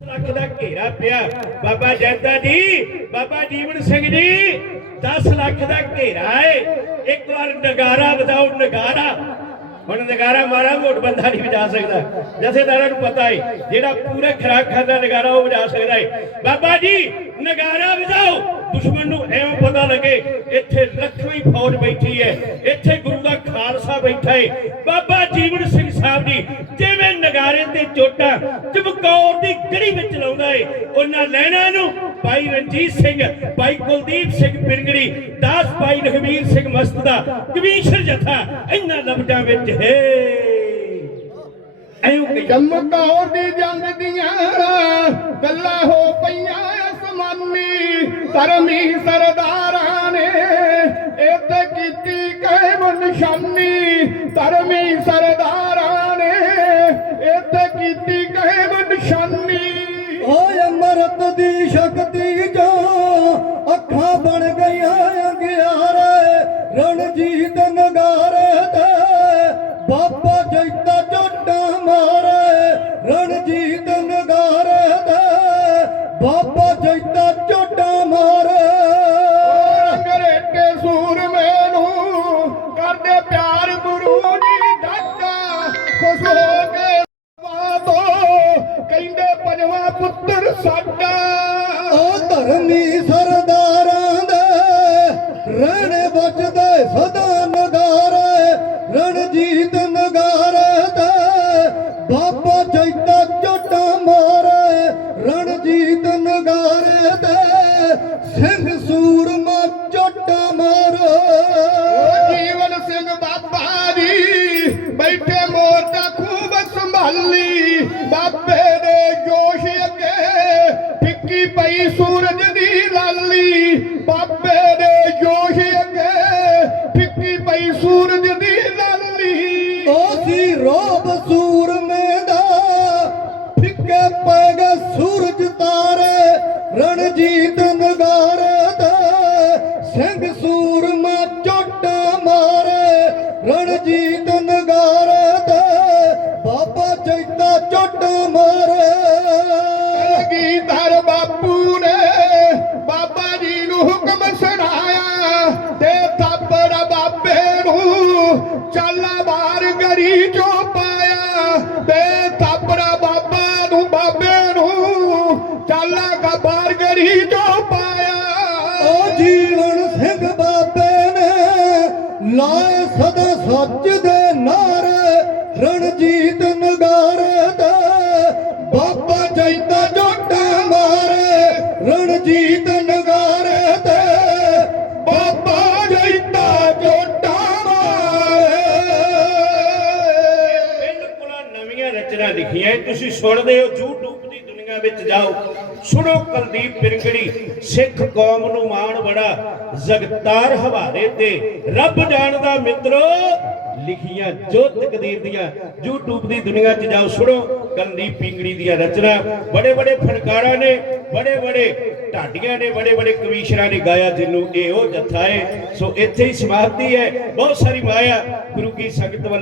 ਲੱਖ ਦਾ ਘੇਰਾ ਪਿਆ। ਬਾਬਾ ਜੈਦਾ ਜੀ ਬਾਬਾ ਜੀਵਨ ਸਿੰਘ ਜੀ 10 ਲੱਖ ਦਾ ਘੇਰਾ ਏ। ਇੱਕ ਵਾਰ ਨਗਾਰਾ ਵਜਾਓ ਨਗਾਰਾ। ਹੁਣ ਨਗਾਰਾ ਮਾਰਾ ਮੋਟ ਬੰਦਾ ਨਹੀਂ ਵਜਾ ਸਕਦਾ। ਜਥੇਦਾਰਾਂ ਨੂੰ ਪਤਾ ਏ, ਜਿਹੜਾ ਪੂਰਾ ਖਰਾਕ ਖਾਂਦਾ ਨਗਾਰਾ ਉਹ ਵਜਾ ਸਕਦਾ ਏ। ਬਾਬਾ ਜੀ, ਨਗਾਰਾ ਵਜਾਓ ਦੁਸ਼ਮਣ ਨੂੰ ਐਵੇਂ ਪਤਾ ਲੱਗੇ, ਇੱਥੇ ਲੱਖਵੀਂ ਫੌਜ ਬੈਠੀ ਹੈ ਇੱਥੇ ਗੁਰੂ ਦਾ ਖਾਲਸਾ ਬੈਠਾ ਏ। ਬਾਬਾ ਜੀਵਨ ਸਿੰਘ ਸਾਹਿਬ ਜੀ, ਜਿਵੇਂ ਨਗਾਰੇ ਤੇ ਚੋਟਾਂ ਚਮਕੌਰ ਦੀ ਵਿੱਚ ਲਾਉਂਦਾ ਏ? ਉਹਨਾਂ ਲੈਣਾ ਨੂੰ ਭਾਈ ਰਣਜੀਤ ਸਿੰਘ, ਭਾਈ ਕੁਲਦੀਪ ਸਿੰਘ ਪਿੰਗੜੀ, ਦਾਸ ਭਾਈ ਰਘਵੀਰ ਸਿੰਘ ਮਸਤ ਦਾ ਕਵੀਸ਼ਰ ਜਥਾ ਇਹਨਾਂ ਲਫ਼ਜ਼ਾਂ ਵਿੱਚ ਹੈ। ਐਉਂ ਕਹੀ ਚਮਕੌਰ ਦੀ ਜੰਗ ਦੀਆਂ ਗੱਲਾਂ ਹੋ ਪਈਆਂ ਅਸਮਾਨੀ ਧਰਮੀ ਸਰਦਾਰਾਂ ਨੇ। ਇੱਥੇ ਕੀਤੀ ਕਹਿਮ ਸ਼ਾਮੀ ਧਰਮੀ ਸਰ ਸ਼ਕਤੀ ਜੋ ਅੱਖਾਂ ਬਣ ਗਈਆਂ ਅੰਗਿਆਰੇ, ਰਣਜੀਤ ਨਗਾਰੇ ਤੇ ਬਾਬਾ ਜੈਤਾ ਝੋਟਾ ਮਾਰੇ, ਰਣਜੀਤ ਨਗਾਰੇ ਤੇ ਬਾਬਾ ਜੈਤਾ ਝੋਟਾ ਮਾਰੇ। ਅੰਗਰੇਟੇ ਸੂਰਮੇ ਨੂੰ ਕਰਦੇ ਪਿਆਰ ਗੁਰੂ ਜੀ ਦਾਤਾ, ਖੁਸ਼ ਹੋ ਕੇ ਵਾਦੋ ਕਹਿੰਦੇ ਪੰਜਵਾਂ ਪੁੱਤਰ ਸਾਡਾ ਬਚਦੇ ਸਦਾ ਨਗਾਰੇ, ਰਣਜੀਤ ਨਗਾਰੇ ਤੇ। ਬਾਬਾ ਜੈਤਾ ਝੋਟਾ ਮਾਰੇ, ਰਣਜੀਤ ਨਗਾਰੇ ਤੇ। ਸਿੰਘ ਸੂਰਮਾ ਝੋਟਾ ਮਾਰੇ। ਜੀਵਨ ਸਿੰਘ ਬਾਬਾ ਜੀ, ਬੈਠੇ ਮੋਰਚਾ ਖੂਬ ਸੰਭਾਲੀ। ਬਾਬੇ ਓ ਰੋਬ ਸੂਰਮੇ ਦਾ, ਫਿੱਕੇ ਪੈ ਗਏ ਸੂਰਜ ਤਾਰੇ, ਰਣਜੀਤ ਨਗਾਰੇ ਤੇ। ਸਿੰਘ ਸੂਰਮਾ ਝੋਟਾ ਮਾਰੇ, ਰਣਜੀਤ ਨਗਾਰੇ ਤੇ। ਬਾਬਾ ਜੈਤਾ ਝੋਟਾ ਮਾਰੇ। ਗੀਧਰ ਬਾਪੂ ਨੇ ਬਾਬਾ ਜੀ ਨੂੰ ਹੁਕਮ ਸੁਣਾਇਆ ਤੇ ਥੱਪੜ ਬਾਬੇ ਨੂੰ, ਚੱਲ ਬਾਹਰ ਗਰੀ ਚੱਲਾ ਗਾ ਬਾਹਰ ਗਰੀ ਚੋਂ ਪਾਇਆ। ਓ ਜੀਵਨ ਸਿੰਘ ਬਾਬੇ ਨੇ ਲਾਏ ਸਦਾ ਸੱਚ ਦੇ ਨਾਰੇ ਰਣਜੀਤ ਨਗਾਰੇ ਤੇ ਬਾਬਾ ਜੈਤਾ ਜੋਟਾ ਮਾਰੇ ਰਣਜੀਤ ਨਗਾਰੇ ਤੇ ਬਾਬਾ ਜੈਤਾ ਜੋਟਾ ਮਾਰੇ। ਬਿਲਕੁਲ ਨਵੀਆਂ ਰਚਨਾ ਲਿਖੀਆਂ ਤੁਸੀਂ ਸੁਣਦੇ ਹੋ YouTube ਦੀ ਦੁਨੀਆ ਵਿੱਚ ਜਾਓ। ਸੁਣੋ ਕੁਲਦੀਪ ਪਿਰਗੜੀ, ਸਿੱਖ ਕੌਮ ਨੂੰ ਮਾਣ ਬੜਾ, ਜਗਤਾਰ ਹਵਾਲੇ ਤੇ ਰੱਬ ਜਾਣਦਾ ਮਿੱਤਰੋ, ਲਿਖੀਆਂ ਜੋ ਤਕਦੀਰ ਦੀਆਂ, YouTube ਦੀ ਦੁਨੀਆ 'ਚ ਜਾਓ, ਸੁਣੋ ਕੁਲਦੀਪ ਪਿੰਗੜੀ ਦੀਆਂ ਰਚਨਾ। ਬੜੇ ਬੜੇ ਫਨਕਾਰਾਂ ਨੇ, ਬੜੇ ਬੜੇ ਢਾਡੀਆਂ ਨੇ, ਬੜੇ ਬੜੇ ਕਵੀਸ਼ਰਾਂ ਨੇ ਗਾਇਆ, ਜਿਹਨੂੰ ਇਹ ਉਹ ਜੱਥਾ ਹੈ। ਸੋ ਇੱਥੇ ਹੀ ਸਮਾਪਤੀ ਹੈ। ਬਹੁਤ ਸਾਰੀ ਮਾਇਆ ਗੁਰੂ ਕੀ ਸੰਗਤ ਵੱਲ